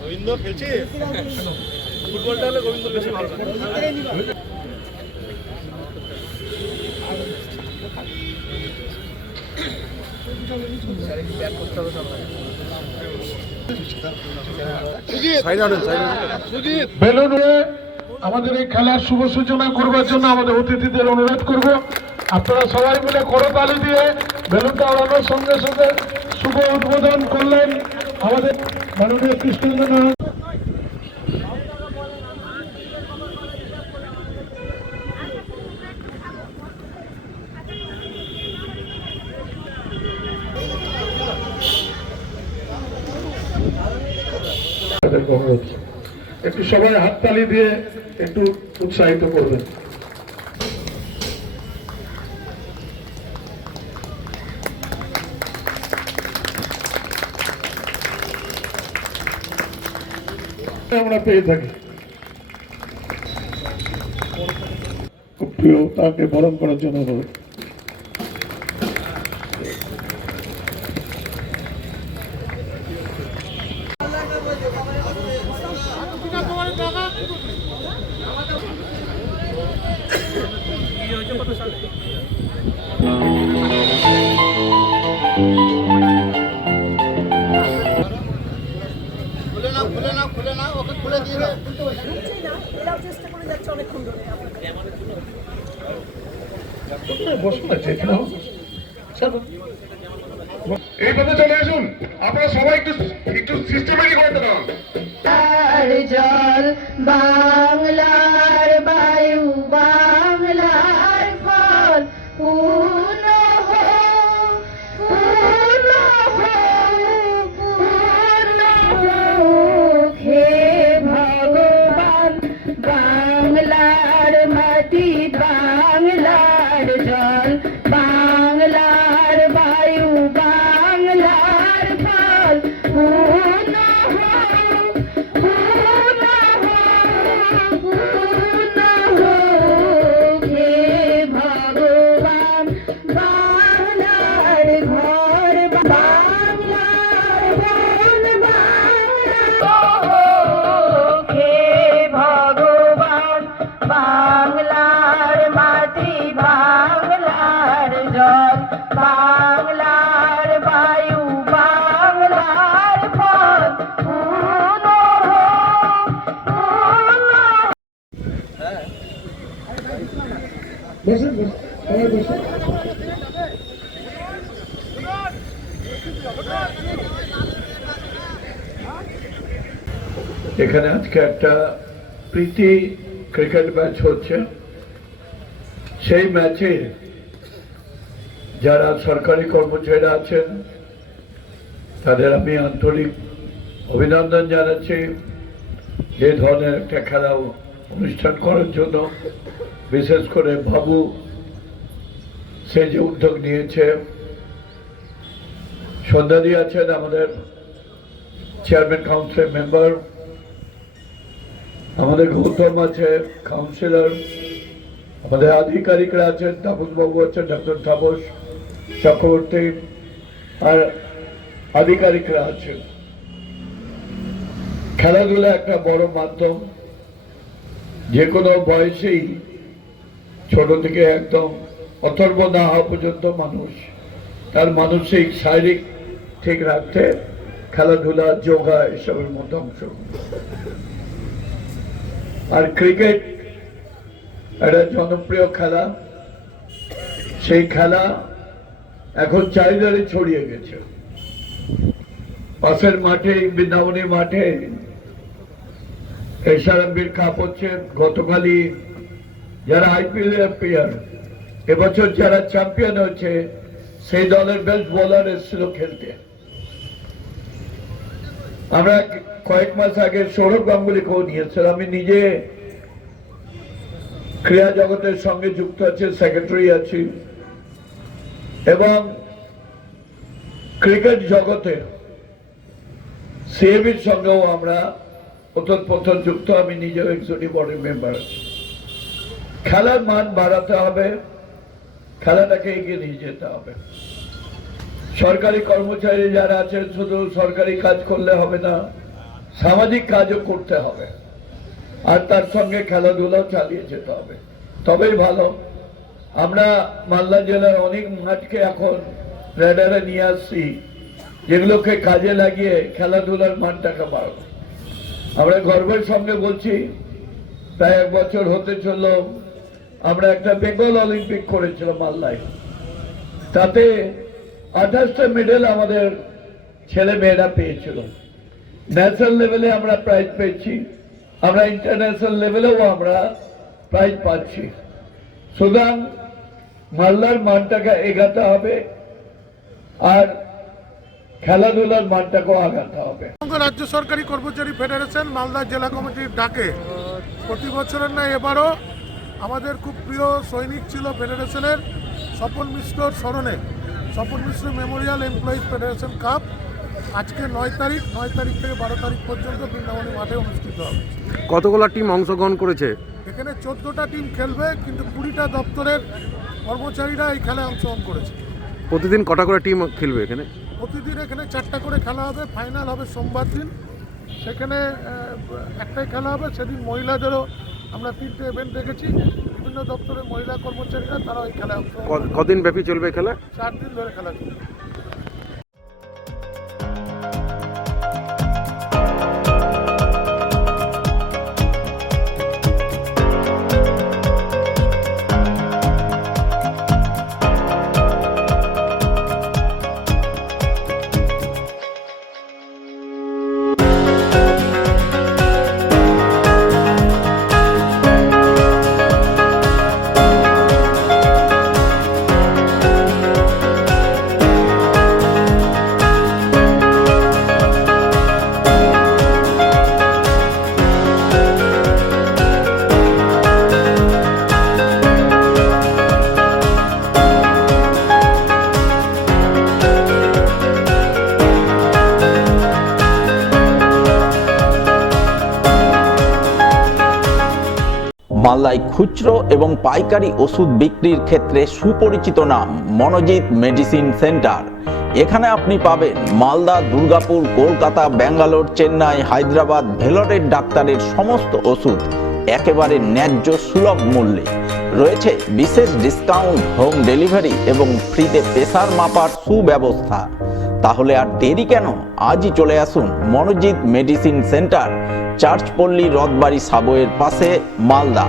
গোবিন্দ খেলছে ফুটবলটা হলে গোবিন্দ বেশি ভালো বেলুনে আমাদের এই খেলার শুভ সূচনা করবার জন্য আমাদের অতিথিদের অনুরোধ করব, আপনারা সবাই মিলে করতালি দিয়ে বেলুনটা ওড়ানোর সঙ্গে সঙ্গে শুভ উদ্বোধন করলেন আমাদের মাননীয় কৃষ্ণেন্দ্র নারায়ণ। একটু সবাই হাততালি দিয়ে একটু উৎসাহিত করবেন। আমরা পেয়ে থাকি খুব প্রিয়, তাকে বরণ করার জন্য অনুরোধ। খুলে না ওকে খুলে দিয়ে দাও। এইভাবে চলে আসুন, আপনারা সবাই একটু সিস্টেমেটিক হতে পারেন। জল বাংলার বায়ু বাংলার ফল পূর্ণ হোক, পূর্ণ হোক, পূর্ণ হোক হে ভগবান। বাংলার মাটি বাংলার জল বাংলার বায়ু বাংলার ফল পূর্ণ হোক, পূর্ণ হোক, পূর্ণ হোক হে ভগবান। বাংলার ঘর বাংলার বন হোক হে ভগবান। বাংলার মাটি বাংলার জল বাংলার বায়ু বাংলার ফল পূর্ণ হোক, পূর্ণ হোক। বসুন, সবাই বসুন। এখানে আজকে একটা প্রীতি ক্রিকেট ম্যাচ হচ্ছে। সেই ম্যাচে যারা সরকারি কর্মচারীরা আছেন তাদের আমি আন্তরিক অভিনন্দন জানাচ্ছি যে ধরনের একটা খেলা অনুষ্ঠান করার জন্য। বিশেষ করে বাবু সে যে উদ্যোগ নিয়েছে। সন্ধ্যাদি আছেন আমাদের চেয়ারম্যান কাউন্সিল মেম্বার, আমাদের গৌতম আছে কাউন্সিলর, আমাদের আধিকারিকরা আছেন, তাপসবাবু আছেন, ডক্টর তাপস চক্রবর্তী, আর আধিকারিকরা আছেন। খেলাধুলা একটা বড় মাধ্যম, যে কোনো বয়সেই ছোট থেকে একদম অথর্ব না হওয়া পর্যন্ত মানুষ তার মানসিক শারীরিক ঠিক রাখতে খেলাধুলা যোগা এসবের মধ্যে অংশ। আর ক্রিকেট একটা জনপ্রিয় খেলা, সেই খেলা এখন চারিদারে ছড়িয়ে গেছে। পাশের মাঠে বৃন্দাবনী মাঠে এসআরএমবির কাপ হচ্ছে। গতকালই যারা আইপিএল এর প্লেয়ার, এবছর যারা চ্যাম্পিয়ন হচ্ছে সেই দলের বেস্ট বোলার এসেছিল খেলতে। আমরা কয়েক মাস আগে সৌরভ গাঙ্গুলিকেও নিয়েছিলাম। আমি নিজে ক্রীড়া জগতের সঙ্গে যুক্ত আছে, সেক্রেটারি আছি, এবং ক্রিকেট জগতে সিএবির সঙ্গেও আমরা প্রথম যুক্ত। আমি নিজেও এক্সিকিউটিভ বডির মেম্বার আছি। খেলার মান বাড়াতে হবে, খেলাটাকে এগিয়ে নিয়ে যেতে হবে। সরকারি কর্মচারী যারা আছেন শুধু সরকারি কাজ করলে হবে না, সামাজিক কাজও করতে হবে, আর তার সঙ্গে খেলাধুলাও চালিয়ে যেতে হবে, তবেই ভালো। আমরা মালদা জেলার অনেক মাঠকে এখন রেডারে নিয়ে আসছি, যেগুলোকে কাজে লাগিয়ে খেলাধুলার মানটাকে বাড়াবো। আমরা গর্বের সঙ্গে বলছি, প্রায় 1 বছর হতে চলল আমরা একটা বেঙ্গল অলিম্পিক করেছিলাম মালদায়, তাতে 28টা মেডেল আমাদের ছেলে মেয়েরা পেয়েছিল। ন্যাশনাল লেভেলে আমরা প্রাইজ পেয়েছি, আমরা ইন্টারন্যাশনাল লেভেলেও আমরা প্রাইজ পাচ্ছি। সুতরাং মালদার মানটাকে এগাতে হবে আর খেলাধুলার মানটাকেও আগাতে হবে। রাজ্য সরকারি কর্মচারী ফেডারেশন মালদা জেলা কমিটির ডাকে প্রতি বছরের না এবারও আমাদের খুব প্রিয় সৈনিক ছিল ফেডারেশনের স্বপন মিশ্রর স্মরণে স্বপন মিশ্র মেমোরিয়াল এমপ্লয়িজ ফেডারেশন কাপ আজকে 9 তারিখ থেকে 12 তারিখ পর্যন্ত বৃন্দাবনী মাঠে অনুষ্ঠিত হবে। কতগুলো টিম অংশগ্রহণ করেছে? এখানে 14টা টিম খেলবে, কিন্তু 20টা দপ্তরের কর্মচারীরা এই খেলায় অংশগ্রহণ করেছে। প্রতিদিন কটা করে টিম খেলবে এখানে? প্রতিদিন এখানে 4টা করে খেলা হবে, ফাইনাল হবে সোমবার দিন। সেখানে একটাই খেলা হবে, সেদিন মহিলাদেরও আমরা 3টে ইভেন্ট রেখেছি। বিভিন্ন দপ্তরের মহিলা কর্মচারীরা তারা ওই খেলায় অংশগ্রহণ। কদিন ব্যাপী চলবে খেলা? 4 দিন ধরে খেলা চলবে। মালদায় খুচরো এবং পাইকারি ওষুধ বিক্রির ক্ষেত্রে সুপরিচিত নাম মনোজিৎ মেডিসিন সেন্টার। এখানে আপনি পাবেন মালদা, দুর্গাপুর, কলকাতা, ব্যাঙ্গালোর, চেন্নাই, হায়দ্রাবাদ, ভেলোরের ডাক্তারের সমস্ত ওষুধ একেবারে ন্যায্য সুলভ মূল্যে। রয়েছে বিশেষ ডিসকাউন্ট, হোম ডেলিভারি এবং ফ্রিতে প্রেসার মাপার সুব্যবস্থা। তাহলে আর দেরি কেন, আজই চলে আসুন মনোজিৎ মেডিসিন সেন্টার, চার্চপল্লী, রথবাড়ি সাবওয়ের পাশে, মালদা।